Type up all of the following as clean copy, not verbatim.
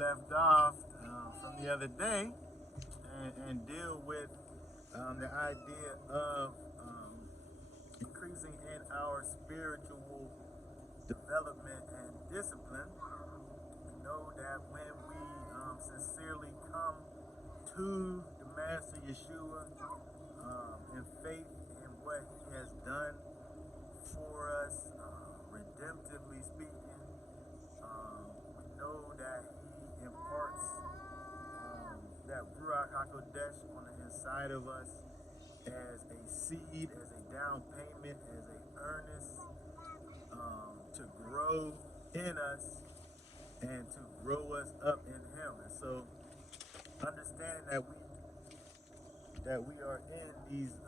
left off from the other day and deal with the idea of increasing in our spiritual development and discipline. We know that when we sincerely come to the Master Yeshua in faith in what he has done for us, redemptively speaking, we know that he imparts that Ruach HaKodesh on the inside of us as a seed, as a down payment, as a earnest to grow in us and to grow us up in him. And so understanding that we are in these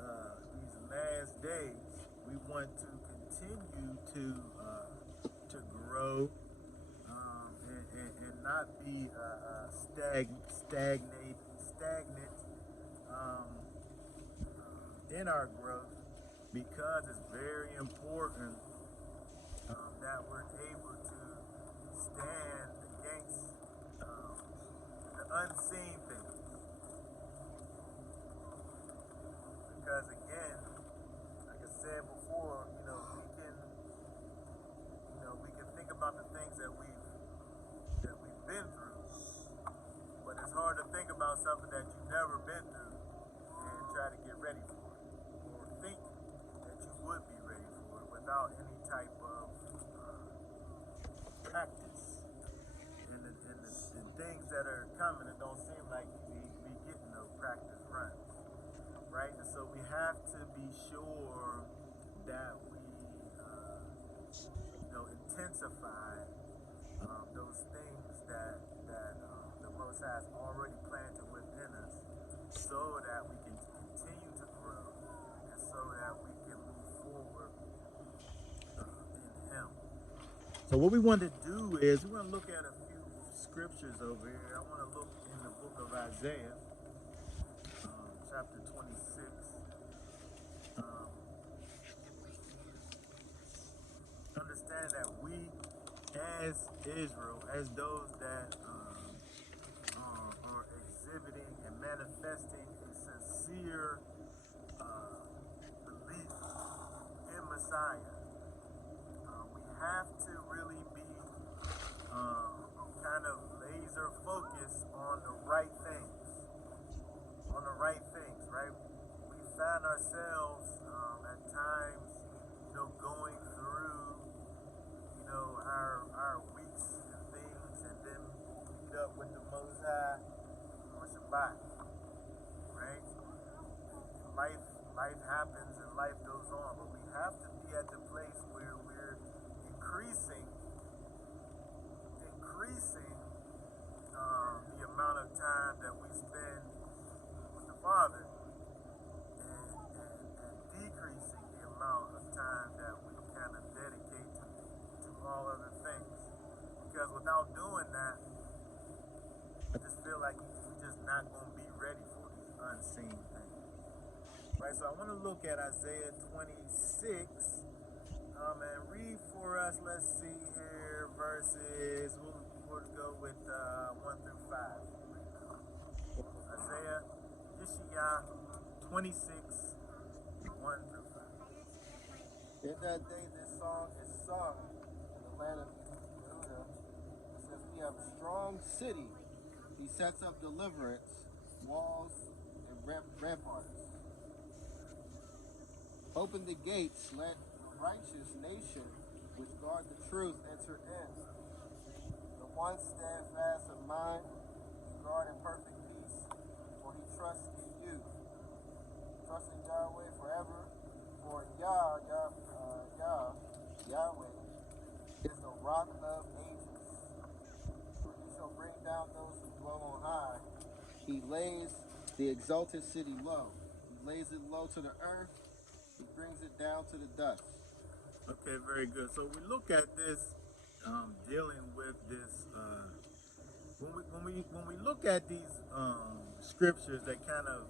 last days, we want to continue to grow and not be stagnant um, in our growth, because it's very important that we're able to stand against the unseen things. Because again, like I said before, we can think about the things that we've been through, but it's hard to think about something that you've never been through and try to get ready for it, or think that you would be ready for it without any type of practice. And the things that are coming, it don't seem like we getting no practice runs, right? And so we have to be sure that we intensify those things that the Most High has already planted within us, so that we can continue to grow, and so that we can move forward in Him. So what we want to do is we want to look at a few scriptures over here. I want to look in the book of Isaiah, chapter 26. Understand that we, as Israel, as those that are exhibiting and manifesting a sincere belief in Messiah, we have to really be kind of laser focused on the right things, right? We find ourselves at times, going through, our weeks and things, and then meet up with the Most High on Shabbat, right? Life happens and life goes on, but we have to be at the place where we're increasing the amount of time that we spend with the Father, and decreasing the amount of time that we kind of dedicate to all other things. Because without doing that, I just feel like we're just not going to be ready for these unseen things. Right, so I want to look at Isaiah 26 and read for us. Let's see here, verses, we'll go with 1 through 5. Isaiah, Yeshua 26, 1 through 5. In that day this song is sung in the land of Yeshurun. It says, we have a strong city. He sets up deliverance, walls, and ramparts. Open the gates, let the righteous nation which guard the truth enter in. The one steadfast of mind, guard in perfect peace, for he trusts in you. Trust in Yahweh forever, for Yahweh is the rock of ages. For he shall bring down those who dwell on high. He lays the exalted city low. He lays it low to the earth. He brings it down to the dust. Okay, very good. So we look at this, dealing with this. When we look at these scriptures that kind of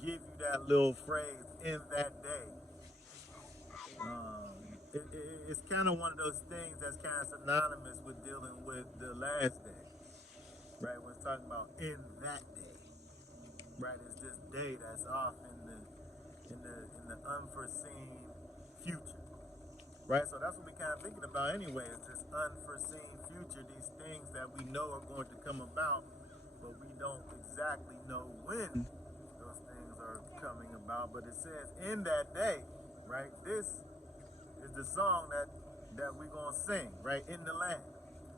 give you that little phrase "in that day," it's kind of one of those things that's kind of synonymous with dealing with the last day. right? When it's talking about in that day, right? It's this day that's off in the unforeseen future, right? So that's what we kind of thinking about anyway. Is this unforeseen future? These things that we know are going to come about, but we don't exactly know when those things are coming about. But it says in that day, right? This is the song that we're gonna sing, right? In the land.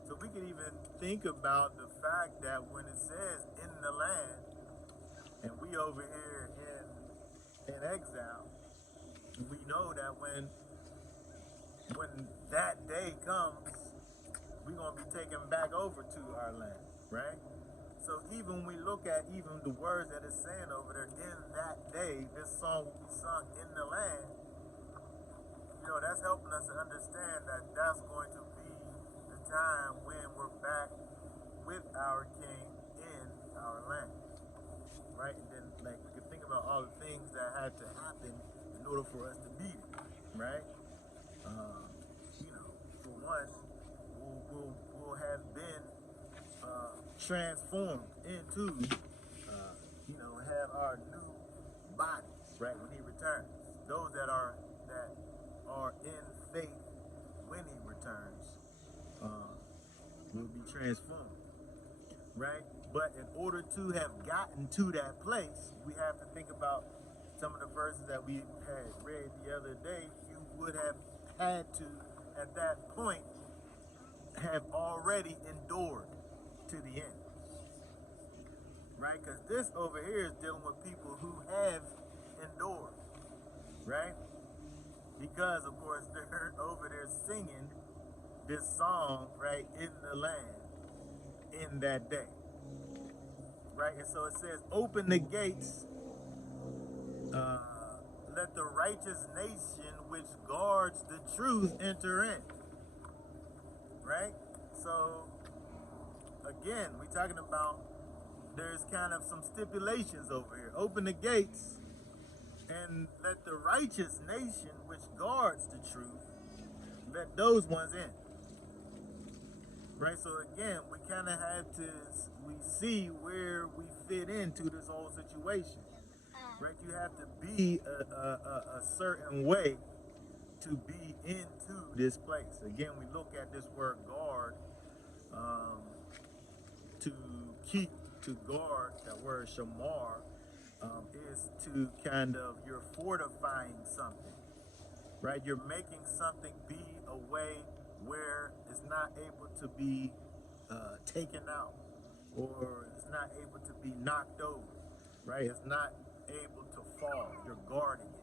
So we can even think about the fact that when it says in the land, and we over here in exile, we know that when that day comes, we're gonna be taken back over to our land, right? So even when we look at even the words that it's saying over there, in that day, this song will be sung in the land, you know, that's helping us to understand that that's going to be the time when we're back with our King in our land, right? And then, like, we can think about all the things that had to happen in order for us to beat it, right? You know, for one, we'll have been transformed into, you know, have our new bodies, right? When He returns, those that are in faith when He returns will be transformed, right? But in order to have gotten to that place, we have to think about some of the verses that we had read the other day. You would have had to, at that point, have already endured to the end, right? Because this over here is dealing with people who have endured, right? Because, of course, they're over there singing this song, right, in the land in that day, right? And so it says, open the gates, uh, let the righteous nation which guards the truth enter in, right? So, again, we're talking about there's kind of some stipulations over here. Open the gates and let the righteous nation which guards the truth, let those ones in. Right, so again, we kind of have to, we see where we fit into this whole situation. Right, you have to be a certain way to be into this place. Again, we look at this word guard, um, to keep, to guard, that word shamar, is to kind of, you're fortifying something, right? You're making something be a way where it's not able to be taken out, or it's not able to be knocked over, right? It's not able to fall. You're guarding it,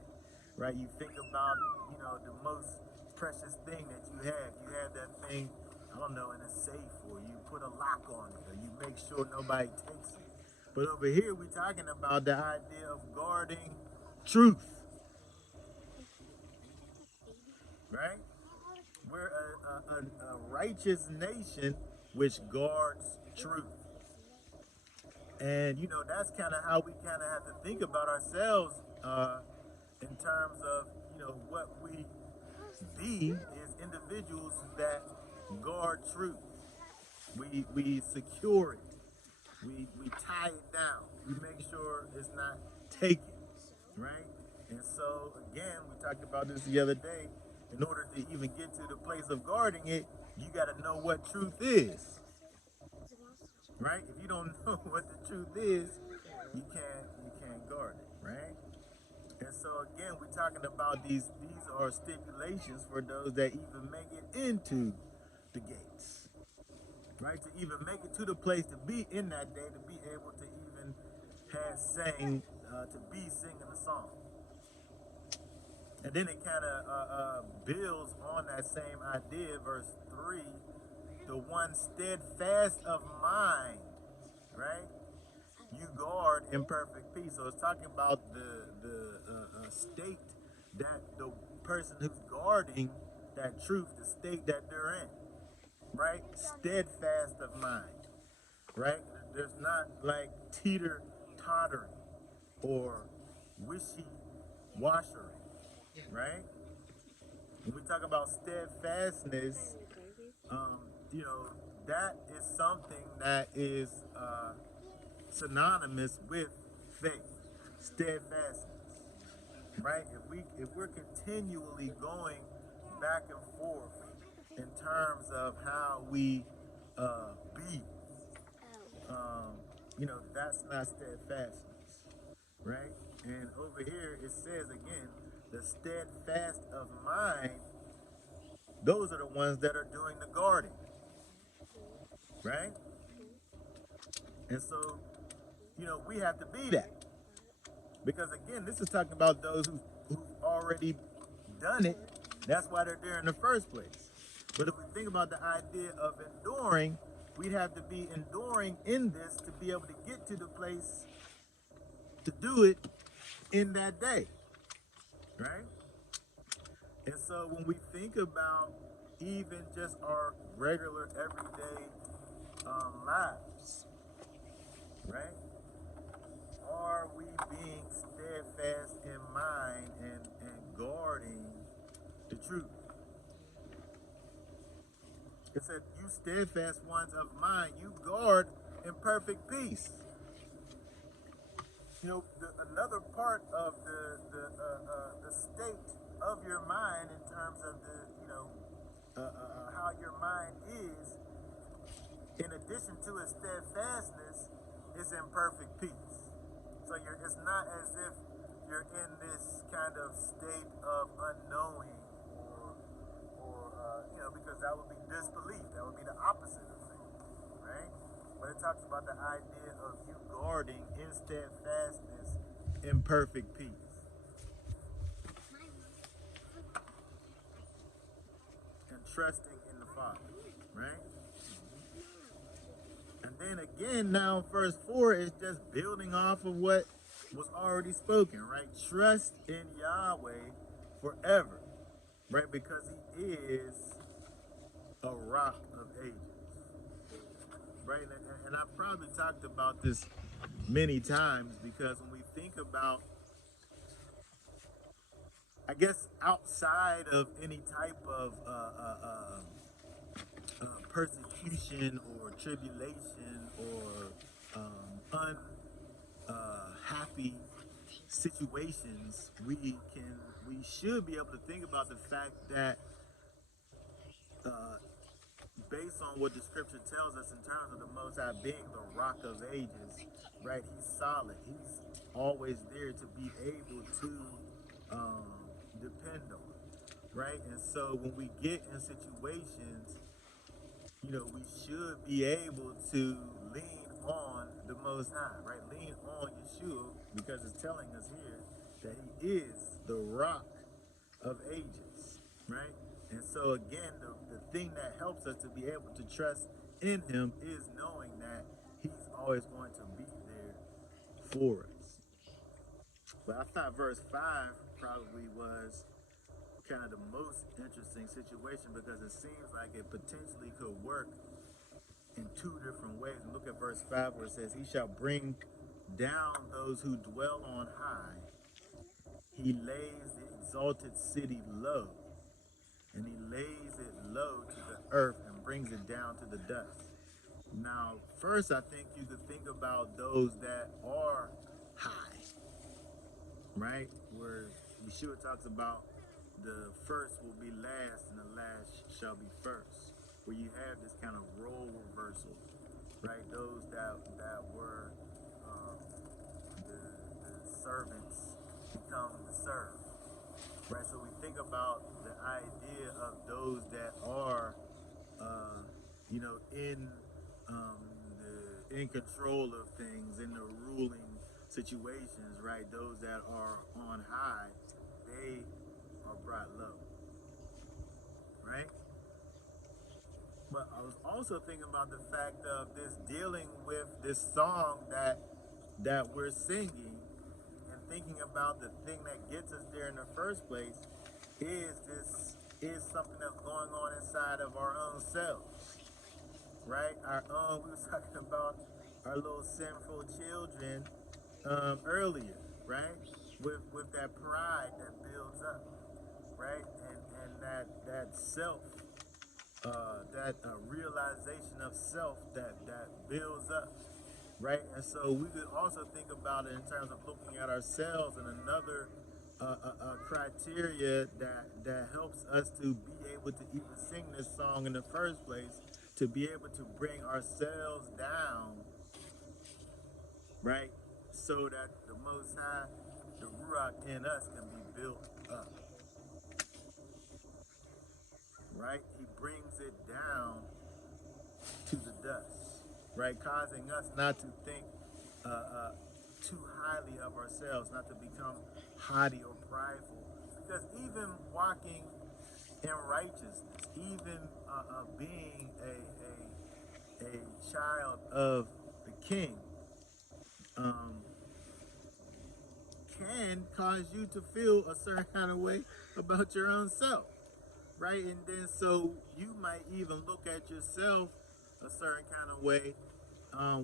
right? You think about, you know, the most precious thing that you have. You have that thing, I don't know, in a safe, or you put a lock on it, or you make sure nobody takes it. But over here, we're talking about the idea of guarding truth, right? We're a righteous nation which guards truth. And, you know, that's kind of how we kind of have to think about ourselves in terms of, you know, what we be is individuals that guard truth. We secure it. We tie it down. We make sure it's not taken, right? And so, again, we talked about this the other day. In order to even get to the place of guarding it, you got to know what truth is, right? If you don't know what the truth is, you can't guard it, right? And so again, we're talking about these are stipulations for those that even make it into the gates, right? To even make it to the place to be in that day, to be able to even have sang, to be singing a song. And then it kind of builds on that same idea, verse 3, the one steadfast of mind, right? You guard in perfect peace. So it's talking about the state that the person who's guarding that truth, the state that they're in, right? Steadfast of mind, right? There's not like teeter tottering or wishy washery, right? When we talk about steadfastness, you know, that is something that is synonymous with faith, steadfastness, right? If we're continually going back and forth in terms of how we be, um, that's not steadfastness, right? And over here it says again, the steadfast of mind, those are the ones that are doing the guarding, right? And so, we have to be that. Because again, this is talking about those who've already done it. That's why they're there in the first place. But if we think about the idea of enduring, we'd have to be enduring in this to be able to get to the place to do it in that day, right? And so when we think about even just our regular everyday lives, right? Are we being steadfast in mind and guarding the truth? It said, you steadfast ones of mind, you guard in perfect peace. Another part of the state of your mind in terms of how your mind is, in addition to its steadfastness, is in perfect peace. So it's not as if you're in this kind of state of unknowing or because that would be disbelief. That would be the opposite of faith, right? But it talks about the idea of you guarding in steadfastness in perfect peace. And trusting in the Father, right? And then again, now verse 4 is just building off of what was already spoken, right? Trust in Yahweh forever, right? Because he is a rock of ages, right? And I've probably talked about this many times because when we think about, I guess, outside of any type of persecution or tribulation or unhappy situations, we should be able to think about the fact that uh, based on what the scripture tells us in terms of the Most High being the rock of ages, right? He's solid. He's always there to be able to depend on, right? And so when we get in situations, we should be able to lean on the Most High, right? Lean on Yeshua because it's telling us here that he is the rock of ages, right? And so again, the thing that helps us to be able to trust in him is knowing that he's always going to be there for us. But I thought verse 5 probably was kind of the most interesting situation because it seems like it potentially could work in two different ways. And look at verse 5 where it says, he shall bring down those who dwell on high. He lays the exalted city low, and he lays it low to the earth and brings it down to the dust. Now, first, I think you could think about those that are high, right? Where Yeshua talks about the first will be last and the last shall be first, where you have this kind of role reversal, right? Those that were the servants become the served, right? So we think about the idea of those that are, in control of things, in the ruling situations, right? Those that are on high, they are brought low, right? But I was also thinking about the fact of this dealing with this song that we're singing, and thinking about the thing that gets us there in the first place is something that's going on inside of our own selves, right? We were talking about our little sinful children earlier, right? With that pride that builds up, right? And that self realization of self that builds up, right? And so we could also think about it in terms of looking at ourselves and another criteria that helps us to be able to even sing this song in the first place, to be able to bring ourselves down, right? So that the Most High, the Ruach in us can be built up, right? He brings it down to the dust, right? Causing us not to think uh, uh, too highly of ourselves, not to become haughty or prideful. Because even walking in righteousness, even being a child of the King, um, can cause you to feel a certain kind of way about your own self, right? And then so you might even look at yourself a certain kind of way,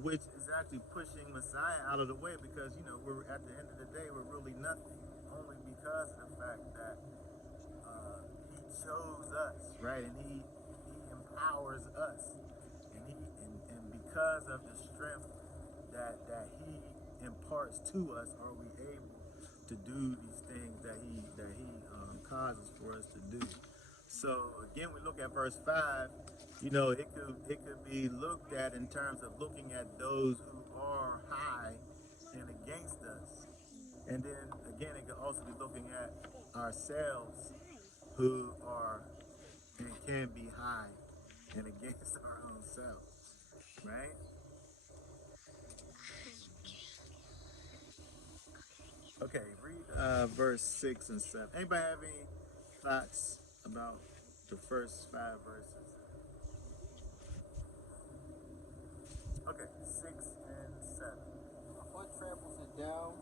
which is actually pushing Messiah out of the way, because we're at the end of the day we're really nothing, only because of the fact that he chose us, right? And he empowers us, and and because of the strength that he imparts to us, are we able to do these things that he causes for us to do. So again, we look at verse 5. It could be looked at in terms of looking at those who are high and against us, and then again, it could also be looking at ourselves who are and can be high and against our own selves, right? Okay, read verse 6 and 7. Anybody have any thoughts about the first 5 verses? Okay, 6 and 7. A foot tramples it down,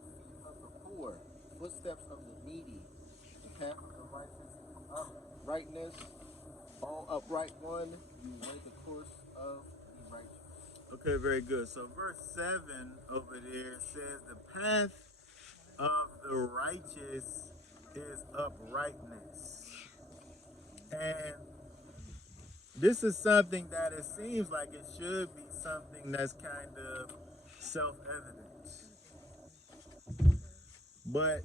feet of the poor, footsteps of the needy, the path of the righteous, uprightness, all upright one, you weigh the course of the righteous. Okay, very good. So verse 7 over there says the path of the righteous is uprightness. And this is something that it seems like it should be something that's kind of self-evident. But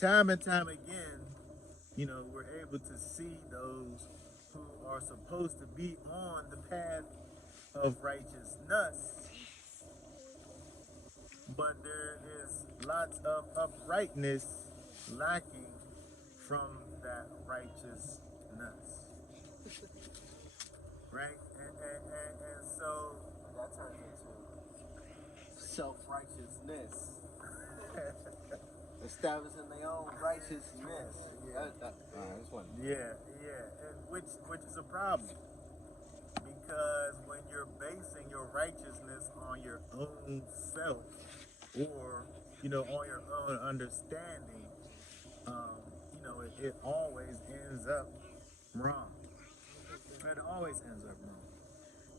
time and time again, we're able to see those who are supposed to be on the path of righteousness, but there is lots of uprightness lacking from that righteousness, right? And so, That turns into self-righteousness, establishing their own righteousness. yeah, That's one. yeah, which is a problem, because when you're basing your righteousness on your own self, or on your own understanding, it always ends up wrong. It always ends up wrong.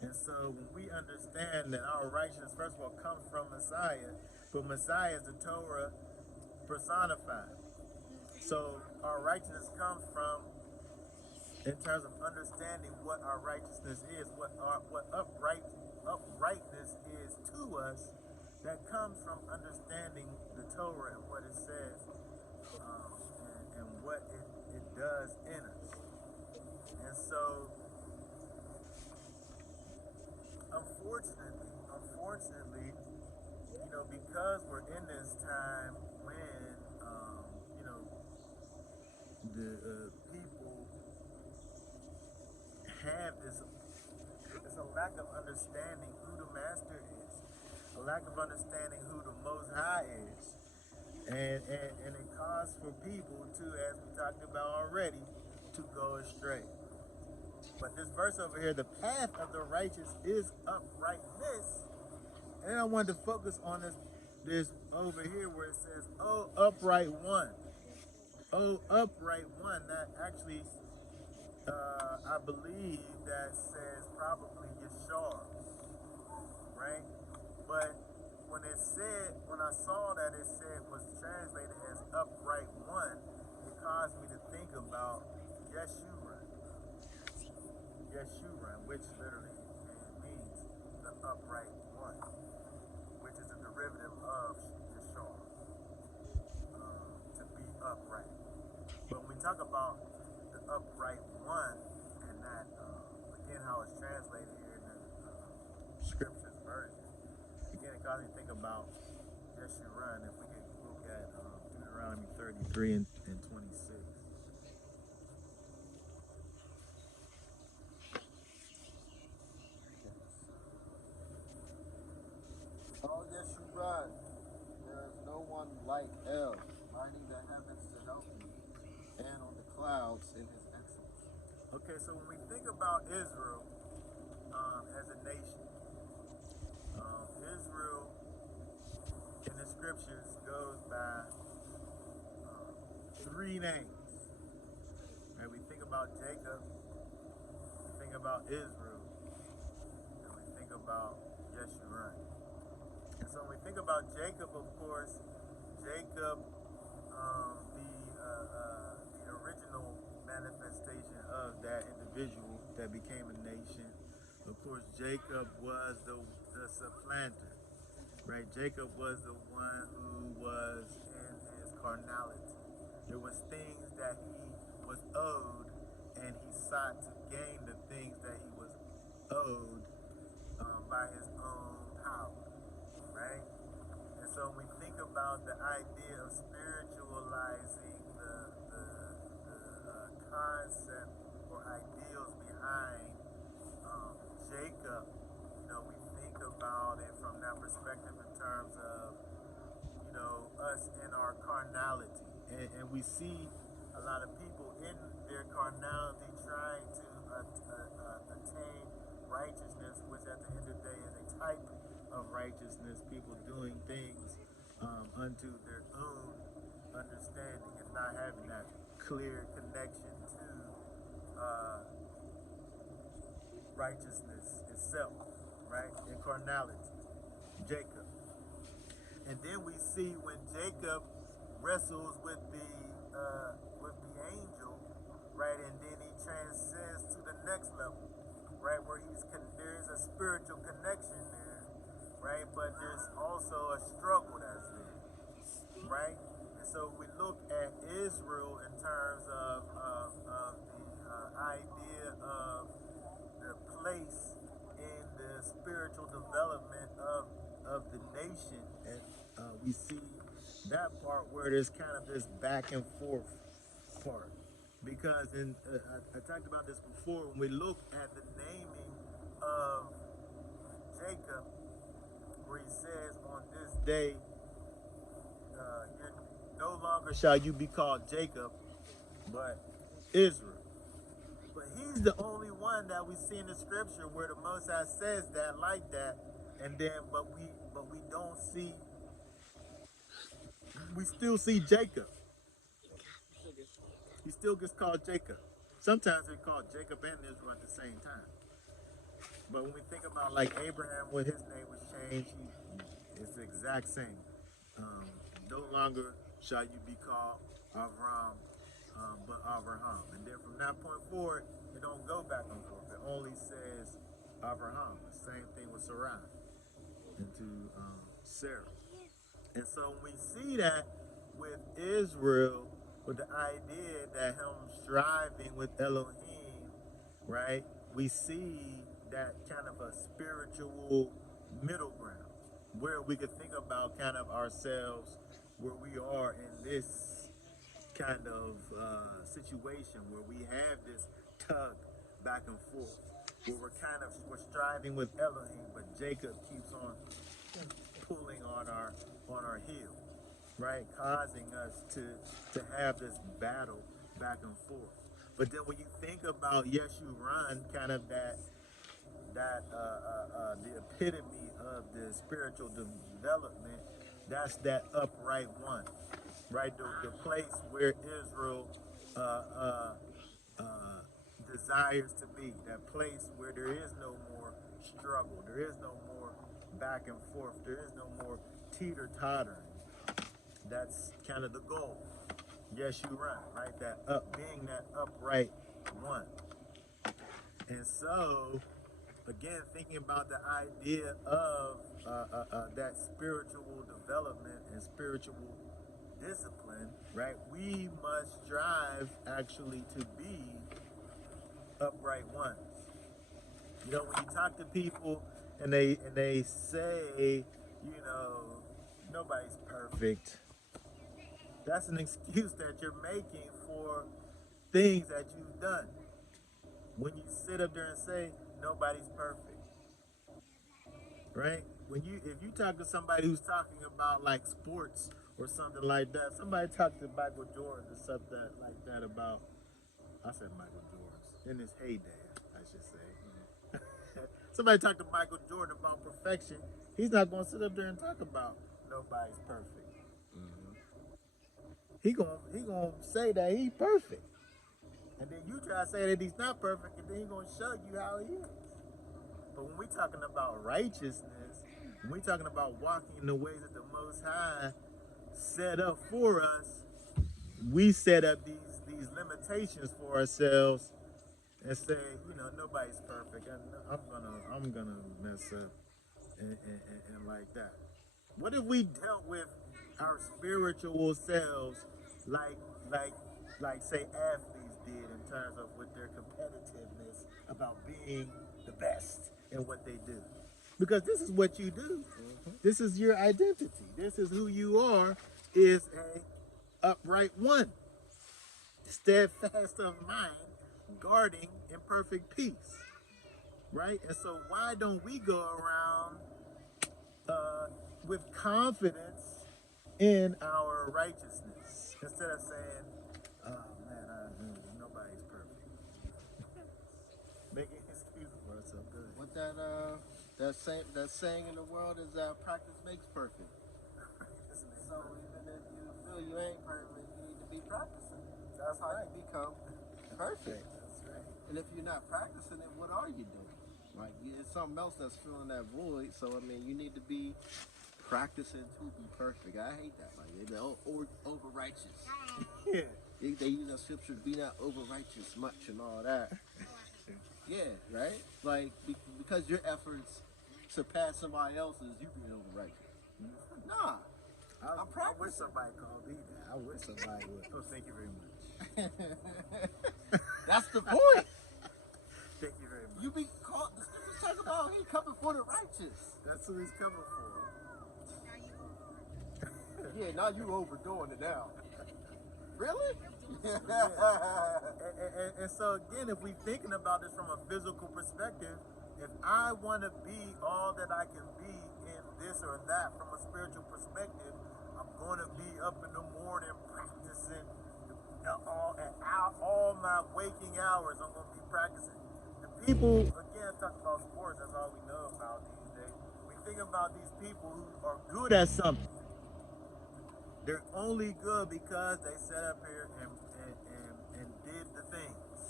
And so when we understand that our righteousness, first of all, comes from Messiah, but Messiah is the Torah personified. So our righteousness comes from, in terms of understanding what our righteousness is, what uprightness is to us, that comes from understanding the Torah and what it says, and what it does in us. And so, unfortunately, because we're in this time when, the people have this, it's a lack of understanding who the master is, a lack of understanding who the Most High is, and it causes for people to, as we talked about already, to go astray. But this verse over here, the path of the righteous is uprightness. And I wanted to focus on this over here where it says, "Oh, upright one." Oh, upright one. That actually, I believe that says probably Yeshurun, right? But when I saw that it said, was translated as upright one, it caused me to think about Yeshurun. Yeshurun, which literally means the upright one, which is a derivative of Yeshurun, to be upright. But when we talk about the upright one, and that, again, how it's translated here in the scriptures version, again, it causes me to think about Yeshurun. If we could look at Deuteronomy 33 and 26. Oh, Yeshurun, there is no one like El, lighting the heavens to help you, and on the clouds in his excellence. Okay, so when we think about Israel as a nation, Israel in the scriptures goes by three names. Right? We think about Jacob, we think about Israel, and we think about Yeshurun. And so when we think about Jacob, of course, Jacob, the original manifestation of that individual that became a nation. Of course, Jacob was the supplanter, right? Jacob was the one who was in his carnality. There was things that he was owed, and he sought to gain the things that he was owed by his own power, right? And so when we think about the idea of spiritualizing the concept or ideals behind Jacob, we think about it from that perspective in terms of, us in our carnality. And we see a lot of people in their carnality trying to attain righteousness, which at the end of the day is a type of righteousness, people doing things unto their own understanding and not having that clear connection to righteousness itself, right? In carnality, Jacob. And then we see when Jacob wrestles with the angel, right, and then he transcends to the next level, right, where there's a spiritual connection there, right, but there's also a struggle that's there, right. And so we look at Israel in terms of the idea of the place in the spiritual development of the nation, and we see that part where there's kind of this back and forth part, because I talked about this before. When we look at the naming of Jacob, where he says, on this day, no longer shall you be called Jacob, but Israel. But he's the only one that we see in the scripture where the Most High says that like that, and then but we don't see. We still see Jacob. He still gets called Jacob. Sometimes they're called Jacob and Israel at the same time. But when we think about like Abraham, when his name was changed, it's the exact same. No longer shall you be called Avram, but Avraham. And then from that point forward, it don't go back and forth. It only says Avraham. The same thing with Sarai and to Sarah. And so we see that with Israel, with the idea that him striving with Elohim, right? We see that kind of a spiritual middle ground where we could think about kind of ourselves where we are in this kind of situation where we have this tug back and forth, where we're striving with Elohim, but Jacob keeps on pulling on our heel, right, causing us to have this battle back and forth. But then when you think about Yeshurun, kind of the epitome of the spiritual development, that's that upright one, right? The place where Israel desires to be, that place where there is no more struggle, there is no more back and forth, there is no more teeter-tottering. That's kind of the goal. Yes, you're right, right? Being that upright one. And so, again, thinking about the idea of that spiritual development and spiritual discipline, right? We must strive actually to be upright ones. You know, when you talk to people and they say, you know, nobody's perfect, that's an excuse that you're making for things that you've done. When you sit up there and say nobody's perfect, right? When you if you talk to somebody who's talking about like sports or something like that, somebody talked to Michael Jordan or something like that about I said Michael Jordan's in his heyday, I should say. Somebody talked to Michael Jordan about perfection. He's not gonna sit up there and talk about nobody's perfect. He gonna say that he's perfect. And then you try to say that he's not perfect, and then he's gonna show you how he is. But when we're talking about righteousness, when we're talking about walking in the ways that the Most High set up for us, we set up these limitations for ourselves and say, you know, nobody's perfect, and I'm gonna mess up and like that. What if we dealt with our spiritual selves like like like say athletes did in terms of with their competitiveness about being the best in what they do? Because this is what you do. This is your identity. This is who you are, is a upright one, steadfast of mind, guarding in perfect peace. Right? And so why don't we go around with confidence in our righteousness instead of saying, "Oh man, nobody's perfect," making excuses for ourselves. Good. What that saying in the world is practice makes perfect. So even if you feel you ain't perfect, you need to be practicing. That's how you become perfect. That's right. And if you're not practicing it, what are you doing? Like it's something else that's filling that void. So I mean, you need to be practicing to be perfect. I hate that. Like they're over righteous. Yeah. They use that scripture, be not over righteous much and all that. Yeah, right? Like because your efforts surpass somebody else's, you being over righteous. Nah, I wish somebody called me that. I wish somebody would. Oh, thank you very much. that's the point. Thank you very much. You be called. The scriptures talk about he coming for the righteous. That's who he's coming for. Yeah, now you overdoing it now. Really? And so again, if we're thinking about this from a physical perspective, if I want to be all that I can be in this or that from a spiritual perspective, I'm going to be up in the morning practicing all my waking hours. I'm going to be practicing. The people, again, talk about sports. That's all we know about these days. We think about these people who are good at something. They're only good because they sat up here and did the things.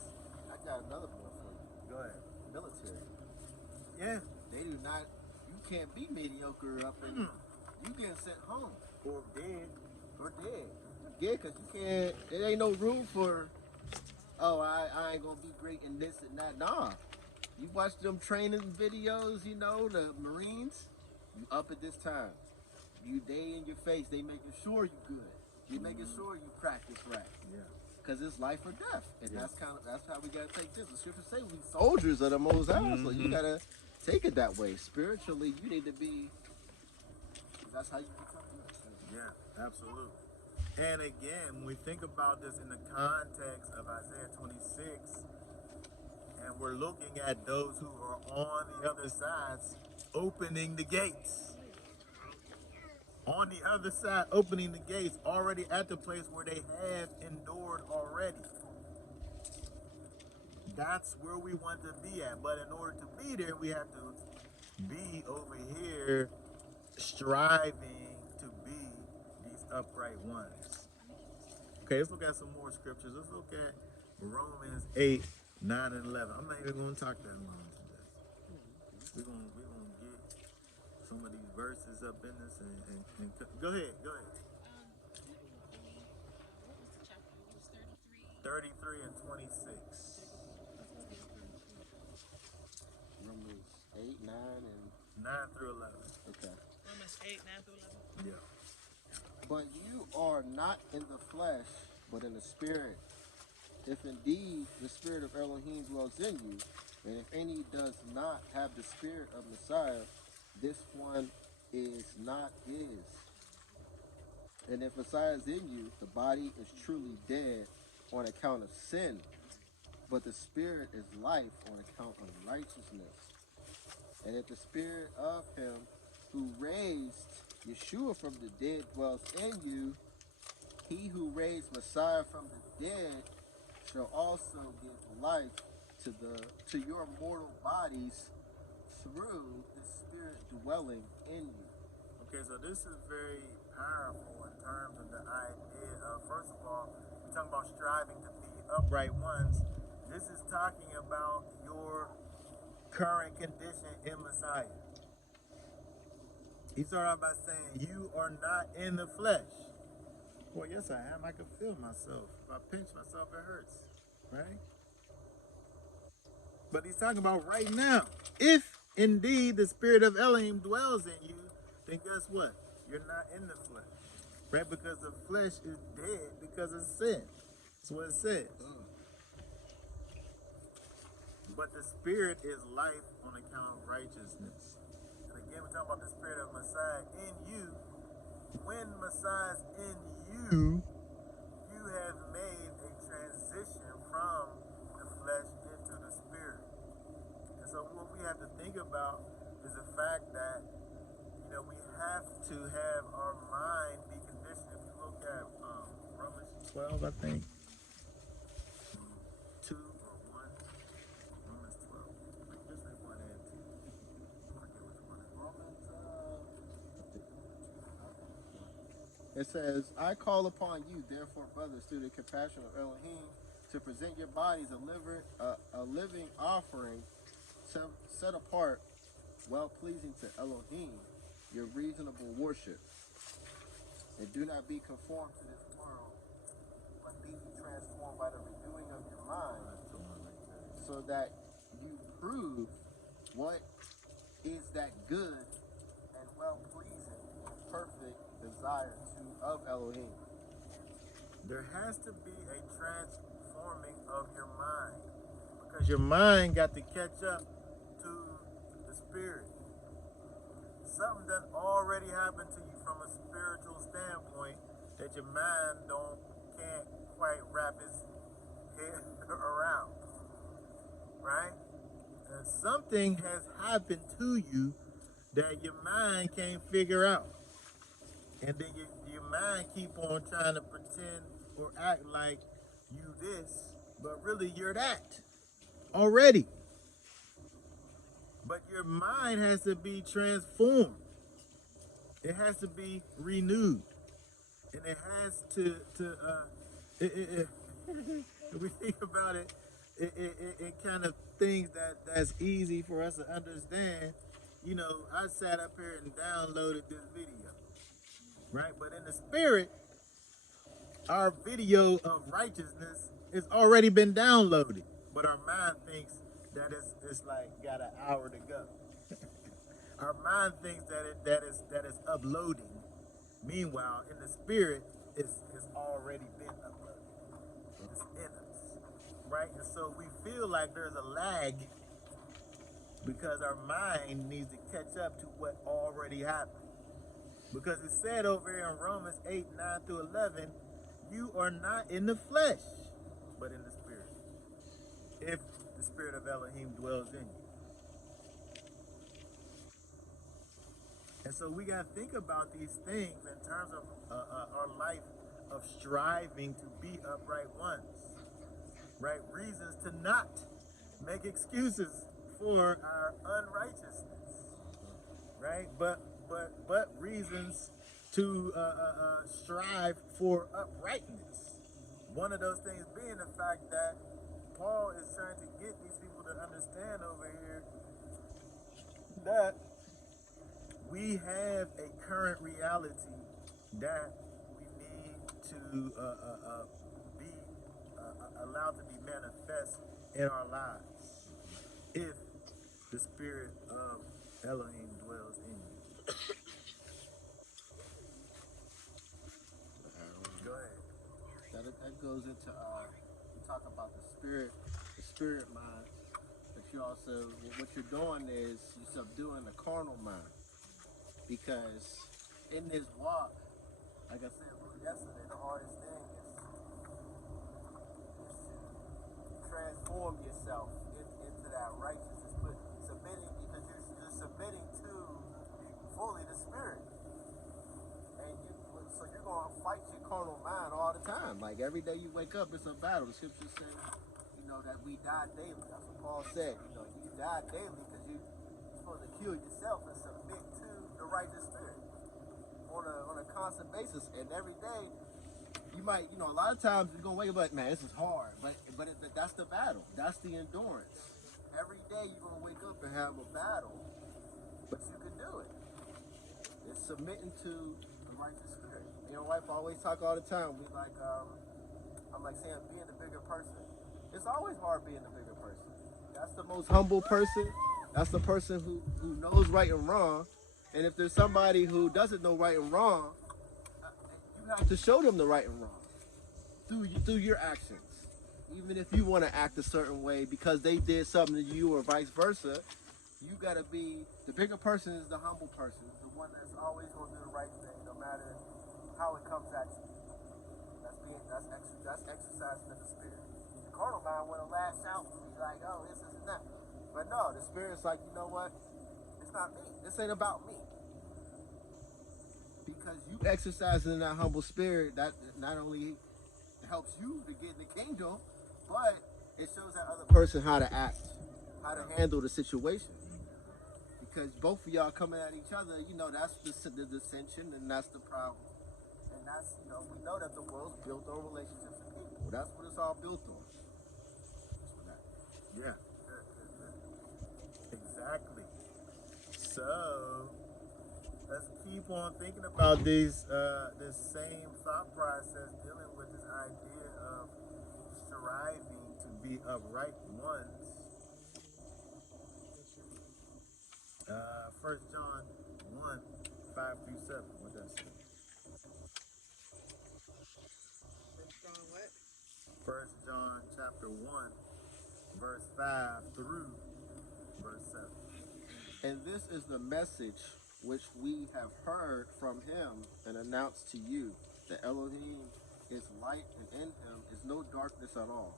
I got another one for you. Go ahead. Military. Yeah. They do not. You can't be mediocre up and you getting sent home Or dead. or dead. Yeah, cause you can't. There ain't no room for. Oh, I ain't gonna be great in this and that. Nah. You watch them training videos. You know the Marines. You up at this time. They in your face. They making sure you good. They making sure you practice right. Yeah. Cause it's life or death, and Yeah. that's how we gotta take this. The scriptures say we soldiers of the Most High, so you gotta take it that way. Spiritually, you need to be. That's how you become good. Yeah, absolutely. And again, when we think about this in the context of Isaiah 26, and we're looking at those who are on the other sides opening the gates. On the other side, opening the gates, already at the place where they have endured already. That's where we want to be at. But in order to be there, we have to be over here striving to be these upright ones. Okay, let's look at some more scriptures. Let's look at Romans 8, 9, and 11. I'm not even going to talk that long today. We're gonna get some of these verses up in this and go ahead. 33 and 26. 9 through 11. Okay. Romans 8, 9 through 11. Yeah. But you are not in the flesh, but in the spirit. If indeed the spirit of Elohim dwells in you, and if any does not have the spirit of Messiah, this one is not his. And if Messiah is in you, the body is truly dead on account of sin, but the spirit is life on account of righteousness. And if the spirit of him who raised Yeshua from the dead dwells in you, he who raised Messiah from the dead shall also give life to your mortal bodies through the spirit dwelling in you. Okay, so this is very powerful in terms of the idea of, first of all, we're talking about striving to be upright ones. This is talking about your current condition in Messiah. He started out by saying, you are not in the flesh. Well, yes, I am. I can feel myself. If I pinch myself, it hurts, right? But he's talking about right now. If indeed the spirit of Elohim dwells in you, then guess what? You're not in the flesh, right? Because the flesh is dead because of sin. That's what it says. But the spirit is life on account of righteousness. And again, we're talking about the spirit of Messiah in you. When Messiah's in you, you have made a transition from the flesh into the spirit. And so what we have to think about is the fact that, we have to have our mind be conditioned. If you look at Romans 12, I think, 2 or 1, Romans 12. Just like 1 and 2. I forget which one it is. It says, I call upon you, therefore, brothers, through the compassion of Elohim, to present your bodies a living offering, set apart, well pleasing to Elohim, your reasonable worship. And do not be conformed to this world, but be transformed by the renewing of your mind, so that you prove what is that good and well pleasing and perfect desire of Elohim. There has to be a transforming of your mind, because your mind got to catch up to the spirit. Something done already happened to you from a spiritual standpoint that your mind can't quite wrap its head around, right? And something has happened to you that your mind can't figure out. And then your mind keep on trying to pretend or act like you this, but really you're that already. But your mind has to be transformed. It has to be renewed. And it has to if we think about it, it kind of things that's easy for us to understand. I sat up here and downloaded this video, right? But in the spirit, our video of righteousness has already been downloaded, but our mind thinks that it's like got an hour to go. Our mind thinks that is uploading. Meanwhile, in the spirit, it's already been uploaded. It's in us, right? And so we feel like there's a lag because our mind needs to catch up to what already happened. Because it said over here in Romans 8, 9 through 11, you are not in the flesh, but in the spirit. If the spirit of Elohim dwells in you. And so we got to think about these things in terms of our life of striving to be upright ones, right? Reasons to not make excuses for our unrighteousness, right? But reasons to strive for uprightness. One of those things being the fact that Paul is trying to get these people to understand over here that we have a current reality that we need to be allowed to be manifest in our lives if the spirit of Elohim dwells in you. Go ahead. That goes into we talk about the spirit mind. But you also, what you're doing is you're subduing the carnal mind, because in this walk, like I said yesterday, the hardest thing is to transform yourself into that righteousness, but submitting, because you're submitting to fully the spirit, and so you're gonna fight your carnal mind all the time. Like every day you wake up, it's a battle. The scripture says, that we die daily. That's what Paul said. You die daily because you're supposed to kill yourself and submit to the righteous spirit on a constant basis. And every day, you might, a lot of times you're gonna wake up like, man, this is hard. But that's the battle. That's the endurance. Every day you're gonna wake up and have a battle, but you can do it. It's submitting to the righteous spirit. Me and my wife always talk all the time. I'm like saying, being the bigger person. It's always hard being the bigger person. That's the most humble person. That's the person who knows right and wrong. And if there's somebody who doesn't know right and wrong, you have to show them the right and wrong through your actions. Even if you want to act a certain way because they did something to you or vice versa, you got to be, the bigger person is the humble person, the one that's always going to do the right thing no matter how it comes at you. That's exercising of the spirit. The carnal mind want to lash out and be like, oh, this and that. But no, the spirit's like, you know what? It's not me. This ain't about me. Because you exercising that humble spirit, that not only helps you to get in the kingdom, but it shows that other person how to act, how to handle the situation. Because both of y'all coming at each other, that's the dissension, and that's the problem. And that's, we know that the world's built on relationships and people. That's what it's all built on. Yeah. Exactly. So let's keep on thinking about this same thought process, dealing with this idea of striving to be upright ones. 1 John 1, 5 through 7. What does it say? John what? 1 John chapter 1, verse 5 through verse 7. And this is the message which we have heard from him and announced to you, that Elohim is light, and in him is no darkness at all.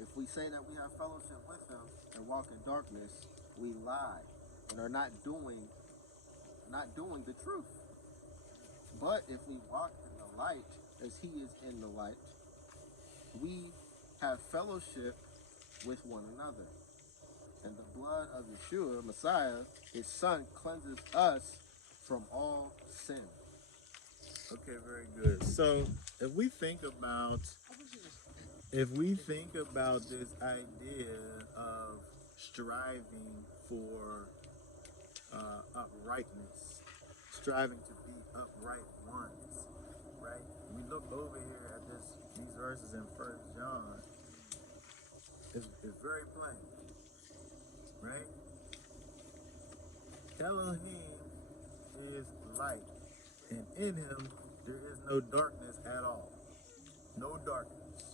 If we say that we have fellowship with him and walk in darkness, we lie and are not doing the truth. But if we walk in the light as he is in the light, we have fellowship with one another. And the blood of Yeshurun, Messiah, his son, cleanses us from all sin. Okay, very good. So if we think about this idea of striving for uprightness, striving to be upright ones, right? We look over here at these verses in 1 John. It's very plain, right? Elohim is light, and in him there is no darkness at all. No darkness.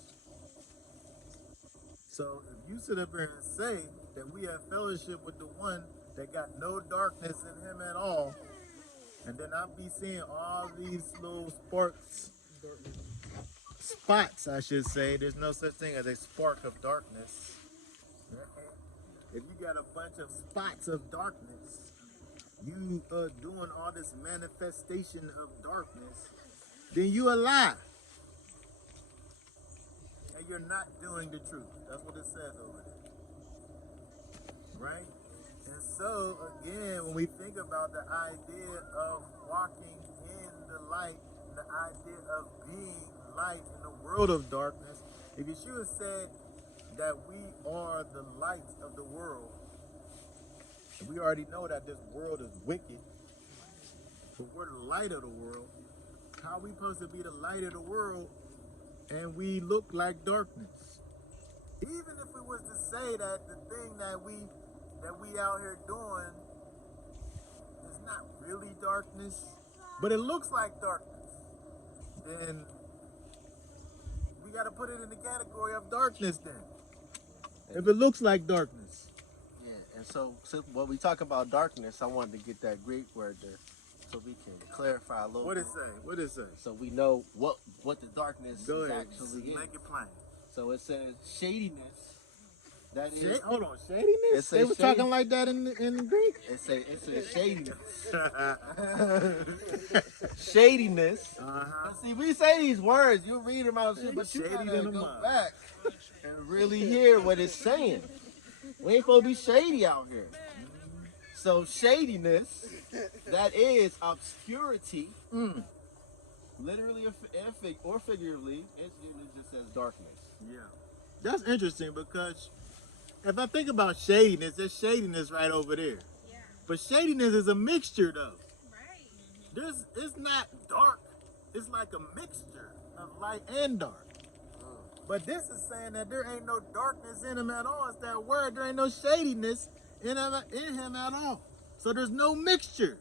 So if you sit up here and say that we have fellowship with the one that got no darkness in him at all, and then I'll be seeing all these little spots, I should say. There's no such thing as a spark of darkness. If you got a bunch of spots of darkness, you are doing all this manifestation of darkness, then you a lie. And you're not doing the truth. That's what it says over there. Right? And so, again, when we think about the idea of walking in the light, the idea of being light in the world of darkness, if Yeshua said that we are the light of the world, and we already know that this world is wicked, but we're the light of the world, how are we supposed to be the light of the world and we look like darkness? Even if we was to say that the thing that we out here doing really darkness, but it looks like darkness, then we got to put it in the category of darkness then. If it looks like darkness. Yeah, and so when we talk about darkness, I wanted to get that Greek word there so we can clarify a little What bit. it say? What it say? So we know what the darkness Go is ahead. actually Make it plain. So it says shadiness. That is. Hold on, shadiness. They was talking like that in the Greek. It says shadiness. Shadiness. Uh-huh. See, we say these words, you read them out, shit, but you gotta go back and really hear what it's saying. We ain't supposed to be shady out here. So shadiness, that is obscurity, literally or figuratively, it just says darkness. Yeah. That's interesting because if I think about shadiness, there's shadiness right over there. Yeah. But shadiness is a mixture though. Right. It's not dark. It's like a mixture of light and dark. But this is saying that there ain't no darkness in him at all. It's that word. There ain't no shadiness in him at all. So there's no mixture.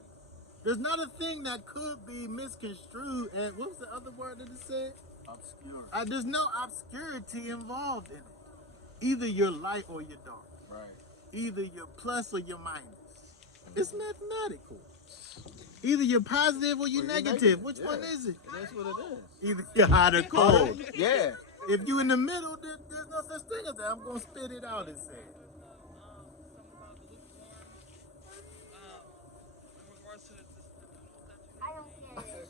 There's not a thing that could be misconstrued. And what was the other word that it said? Obscure. There's no obscurity involved in it. Either you're light or you're dark. Right. Either you're plus or you're minus. It's mathematical. Either you're positive or you're negative. Which one is it? That's what it is. Either you're hot or cold. Yeah. If you in the middle, there's no such thing as that. I'm gonna spit it out and say it. I don't get it.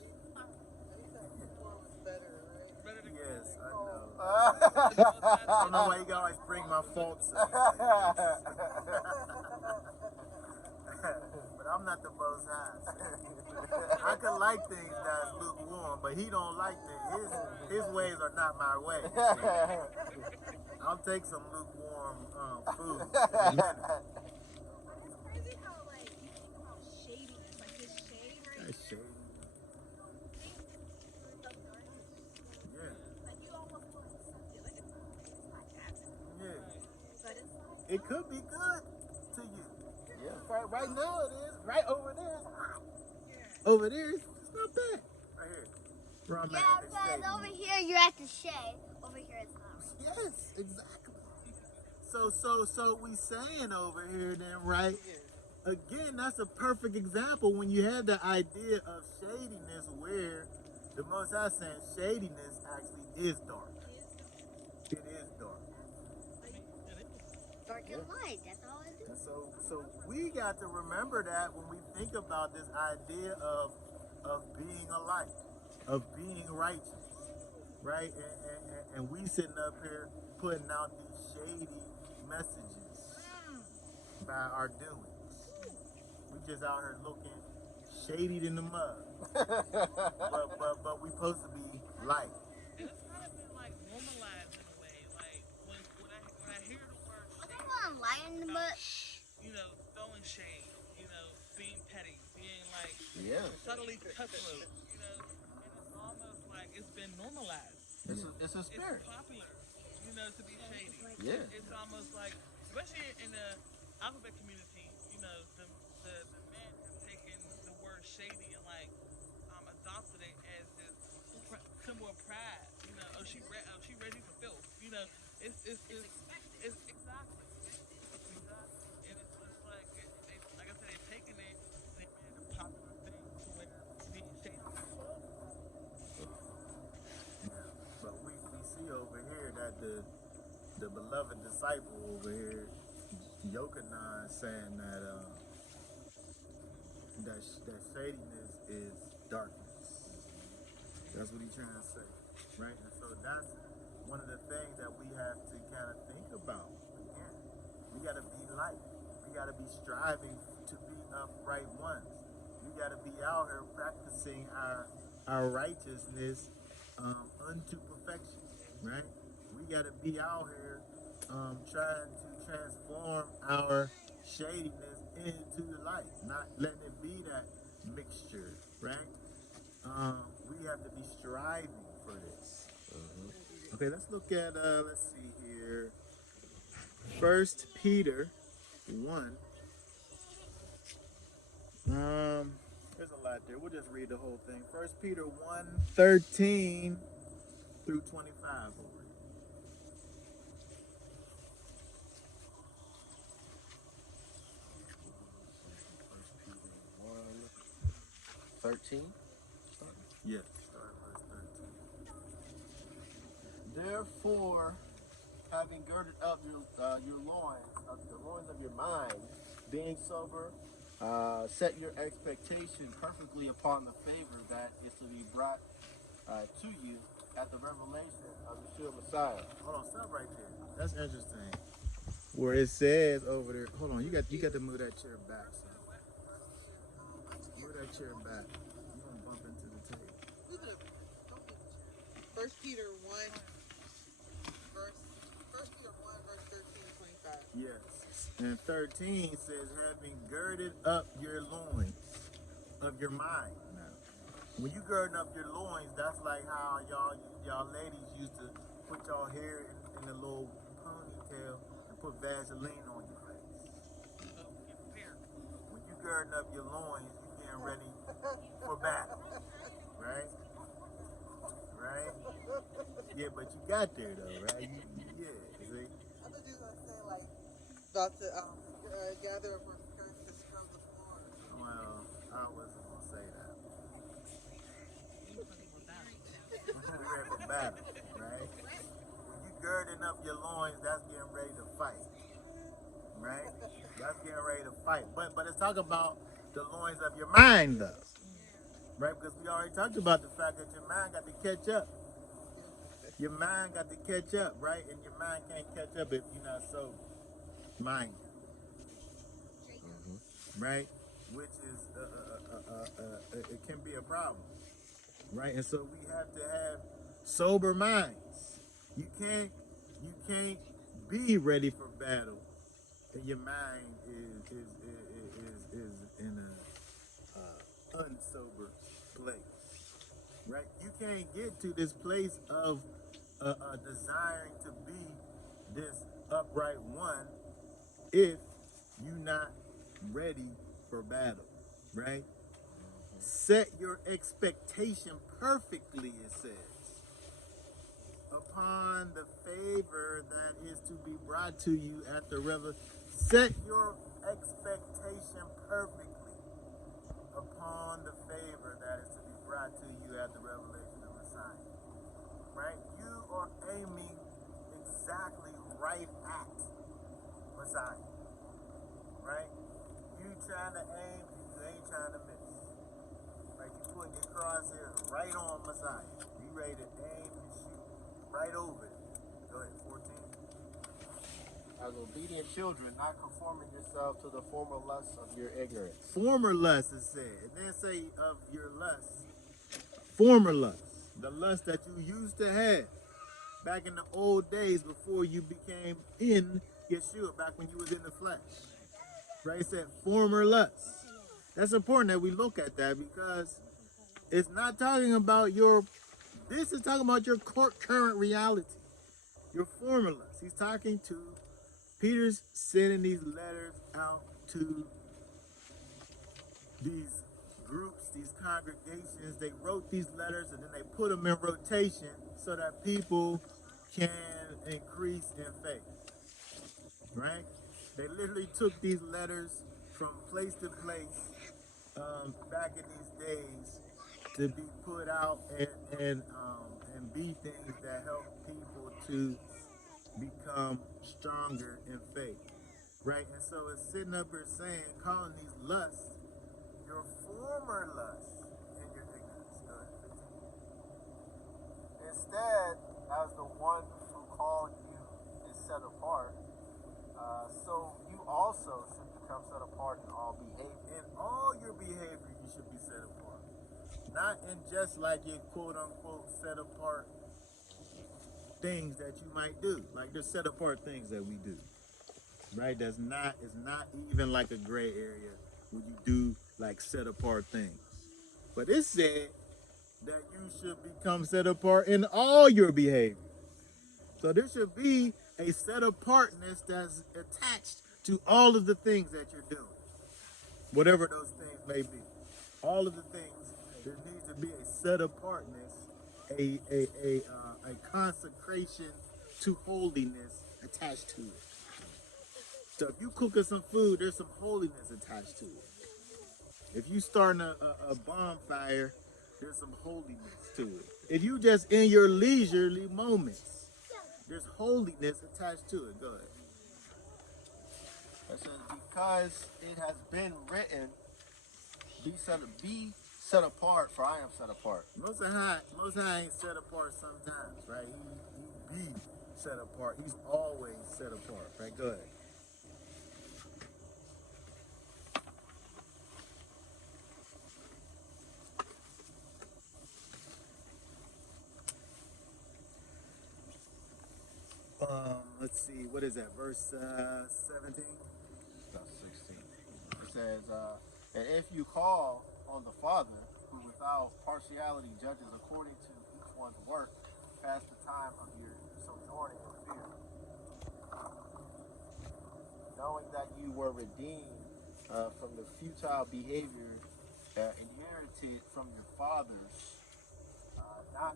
Yes, I know. I don't know why you gotta always bring my faults up. But I'm not the most high. I could like things that's lukewarm, but he don't like things. His ways are not my ways. I'll take some lukewarm food. It's crazy how like you think about shadiness, like this shade, right? That's shady. Yeah. Like you almost want to accept it, like it's not happening. Yeah. But it's like It could be good to you. Yeah. Right now it is. Right over there it's hot. yeah. Over there it's not bad. Right here. Where I'm Yeah, at in the because shade. over here you're at the shade. Over here it's not. Yes, exactly. So we saying over here then, right? Again, that's a perfect example when you have the idea of shadiness where the Most High saying shadiness actually is dark. It is dark. Dark and light. That's all it is. And so we got to remember that when we think about this idea of being a light, of being righteous, right? And we sitting up here putting out these shady messages by our doings. We just out here looking shaded in the mud. but we supposed to be light. And it's kind of been like normalized in a way. Like when I hear the word What's shade, going on light in the butt? you know, throwing shade, you know, being petty, being like Yeah. subtly cutthroat, you know, and it's almost like it's been normalized. It's a It's spirit. popular, you know, to be shady. Yeah. It's almost like, especially in the alphabet community, you know, the men have taken the word shady and like adopted it as this symbol of pride. You know, oh she ready for filth. You know, it's exactly. And it's like like I said, they've taken it and they made it a popular thing to where being shady. But we see over here that the beloved disciple over here, Yochanan, saying that that shadiness is darkness. That's what he's trying to say, right? And so that's one of the things that we have to kind of think about. Again, we got to be light. We got to be striving to be upright ones. We got to be out here practicing our righteousness unto perfection, right? We got to be out here trying to transform our shadiness into the light, not letting it be that mixture, right? We have to be striving for this. Okay, let's look at let's see here. 1 Peter 1. got there. We'll just read the whole thing. 1 Peter 1:13 through 25. Over. 13. Yes. Start verse 13. Therefore, having girded up your loins, the loins of your mind, being sober, set your expectation perfectly upon the favor that is to be brought to you at the revelation of Yeshua Messiah. Hold on, stop right there. That's interesting. Where it says over there, hold on, you got to move that chair back, son. Move that chair back. You're gonna bump into the table. First Peter 1 verse 13 to 25. Yes. And 13 says, having girded up your loins of your mind. Now, when you girding up your loins, that's like how y'all ladies used to put y'all hair in a little ponytail and put Vaseline on your face. When you girding up your loins, you getting ready for battle. Right? Right? Yeah, but you got there though, right? Yeah, see? I thought you were going to say, like, about to gather up our skirts to scrub the floor. Well, I wasn't going to say that. We're ready for battle, right? When you girding up your loins, that's getting ready to fight. Right? That's getting ready to fight. But it's talking about the loins of your mind, though. Right? Because we already talked about the fact that your mind got to catch up. Your mind got to catch up, right? And your mind can't catch up if you're not sober. Mind. Right? Which is, it can be a problem. Right? And so we have to have sober minds. You can't be ready for battle and your mind is in a unsober place. Right? You can't get to this place of desiring to be this upright one if you're not ready for battle, right? Set your expectation perfectly, it says, upon the favor that is to be brought to you at the revelation. Set your expectation perfectly upon the favor that is to be brought to you at the revelation of Messiah. Right? You are aiming exactly right at Messiah. Right? You trying to aim, you ain't trying to miss. Right? You putting your crosshairs right on Messiah. You ready to aim and shoot right over it. Go ahead, 14. As obedient children, not conforming yourself to the former lusts of your ignorance. Former lust is said. It didn't say of your lust. Former lust. The lust that you used to have back in the old days before you became in Yeshua, back when you was in the flesh. Right? It said former lust. That's important that we look at that because it's not talking about this is talking about your current reality. Your former lust. He's talking to, Peter's sending these letters out to these groups, these congregations. They wrote these letters and then they put them in rotation so that people can increase in faith. Right? They literally took these letters from place to place back in these days to be put out and be things that help people to become stronger in faith. Right? And so it's sitting up here saying, calling these lusts your former lusts and your ignorance. Go ahead. Instead, as the one who called you is set apart, so you also should become set apart in all behavior. In all your behavior, you should be set apart. Not in just like your quote unquote set apart things that you might do. Like there's set apart things that we do. Right? It's not even like a gray area when you do like set apart things. But it said that you should become set apart in all your behavior. So there should be a set apartness that's attached to all of the things that you're doing, whatever those things may be. all of the things. There needs to be a set apartness, a consecration to holiness attached to it. So if you cooking some food, there's some holiness attached to it. If you starting a bonfire, there's some holiness to it. If you just in your leisurely moments, there's holiness attached to it. Go ahead. It says, because it has been written, be set apart, for I am set apart. Most High ain't set apart sometimes, right? He be set apart. He's always set apart, right? Go ahead. Let's see, what is that? Verse 17. That's 16. It says, and if you call on the Father, who without partiality judges according to each one's work, pass the time of your sojourning in fear, knowing that you were redeemed from the futile behavior inherited from your fathers, not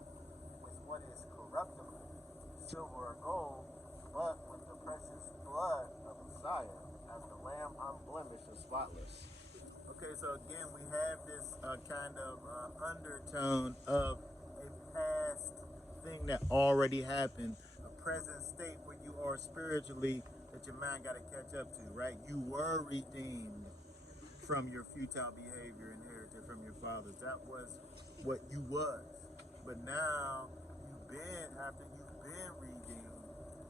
with what is corruptible, silver or gold, but with the precious blood of Messiah, as the Lamb unblemished and spotless. Okay, so again, we have this kind of undertone of a past thing that already happened, a present state where you are spiritually that your mind got to catch up to, right? You were redeemed from your futile behavior inherited from your fathers. That was what you was. But now after you've been redeemed,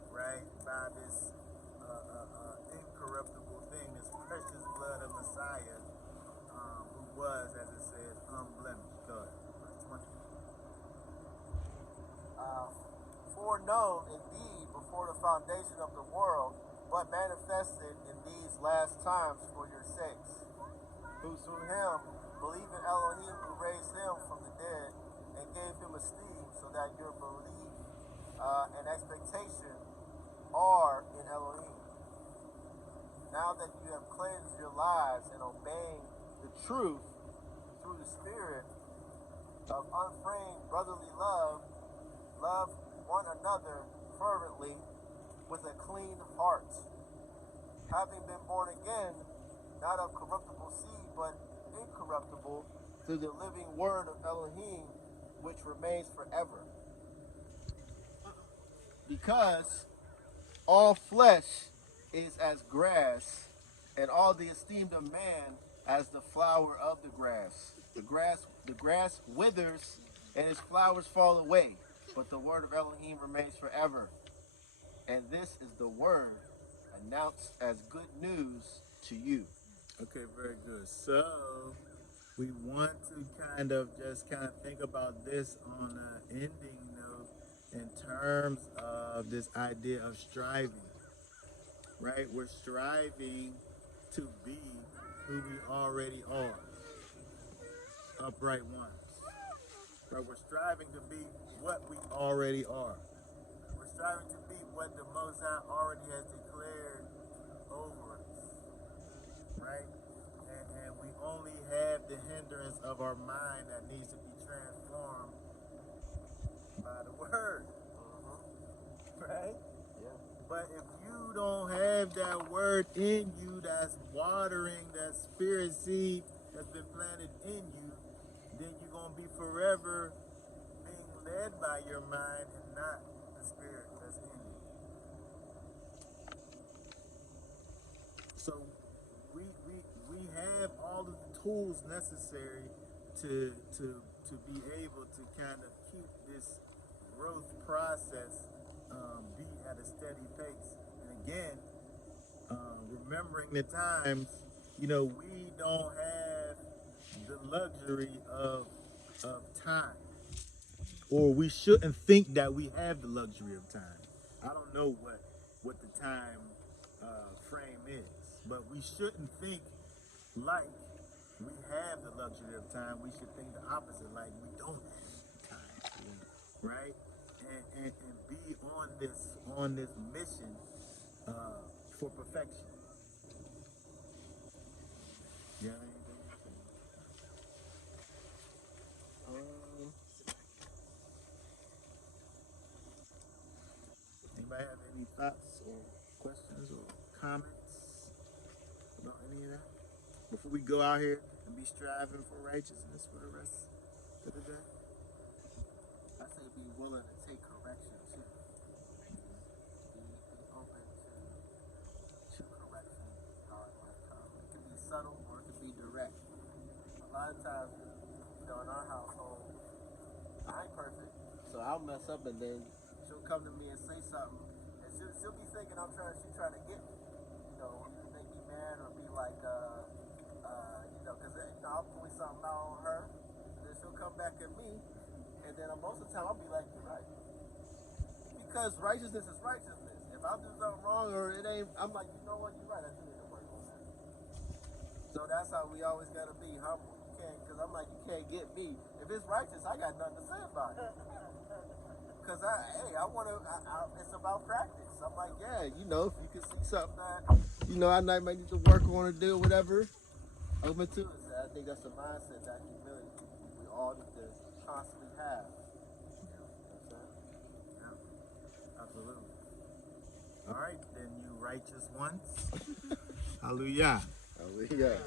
right, by this incorruptible thing, this precious blood of Messiah, who was, as it says, unblemished. Go ahead. Verse 20. Foreknown indeed before the foundation of the world, but manifested in these last times for your sakes, who through him believe in Elohim, who raised him from the dead and gave him esteem, so that your belief and expectation are in Elohim. Now that you have cleansed your lives in obeying the truth through the spirit of unfeigned brotherly love, love one another fervently with a clean heart, having been born again, not of corruptible seed, but incorruptible, through the living word of Elohim, which remains forever. Because all flesh is as grass, and all the esteemed of man as the flower of the grass. The grass withers, and its flowers fall away, but the word of Elohim remains forever. And this is the word announced as good news to you. Okay, very good. So we want to kind of think about this on an ending note in terms of this idea of striving, right? We're striving to be who we already are, upright ones. Right? We're striving to be what we already are. We're striving to be what the Most High already has declared over us, right? And we only have the hindrance of our mind that needs to be transformed by the word, right? Yeah. But if you don't have that word in you that's watering that spirit seed that's been planted in you, then you're going to be forever being led by your mind and not the spirit that's in you. So we have all of the tools necessary to be able to kind of keep this growth process be at a steady pace. And again, remembering the times, we don't have the luxury of time, or we shouldn't think that we have the luxury of time. I don't know what the time frame is, but we shouldn't think like we have the luxury of time. We should think the opposite, like we don't have time, right? And be on this mission for perfection. Yeah. thoughts or questions or comments about any of that? Before we go out here and be striving for righteousness for the rest of the day? I say be willing to take correction too. Be open to correction. How it might come. It can be subtle or it can be direct. A lot of times, in our household, I ain't perfect, so I'll mess up and then she'll come to me and say something, and she'll be thinking she's trying to get me, either make me mad or be like, because I'll point something out on her, and then she'll come back at me, and then most of the time I'll be like, you're right, because righteousness is righteousness. If I do something wrong or it ain't, I'm like, you know what, you're right, I do need to work on that. So that's how we always gotta be humble. Because I'm like, you can't get me. If it's righteous, I got nothing to say about it. Because it's about practice. I'm like, yeah, if you can see something that, I might need to work on or do whatever, open to it. So I think that's a mindset, that humility we all need to constantly have. Yeah, absolutely. All right, then, you righteous ones. Hallelujah. Hallelujah.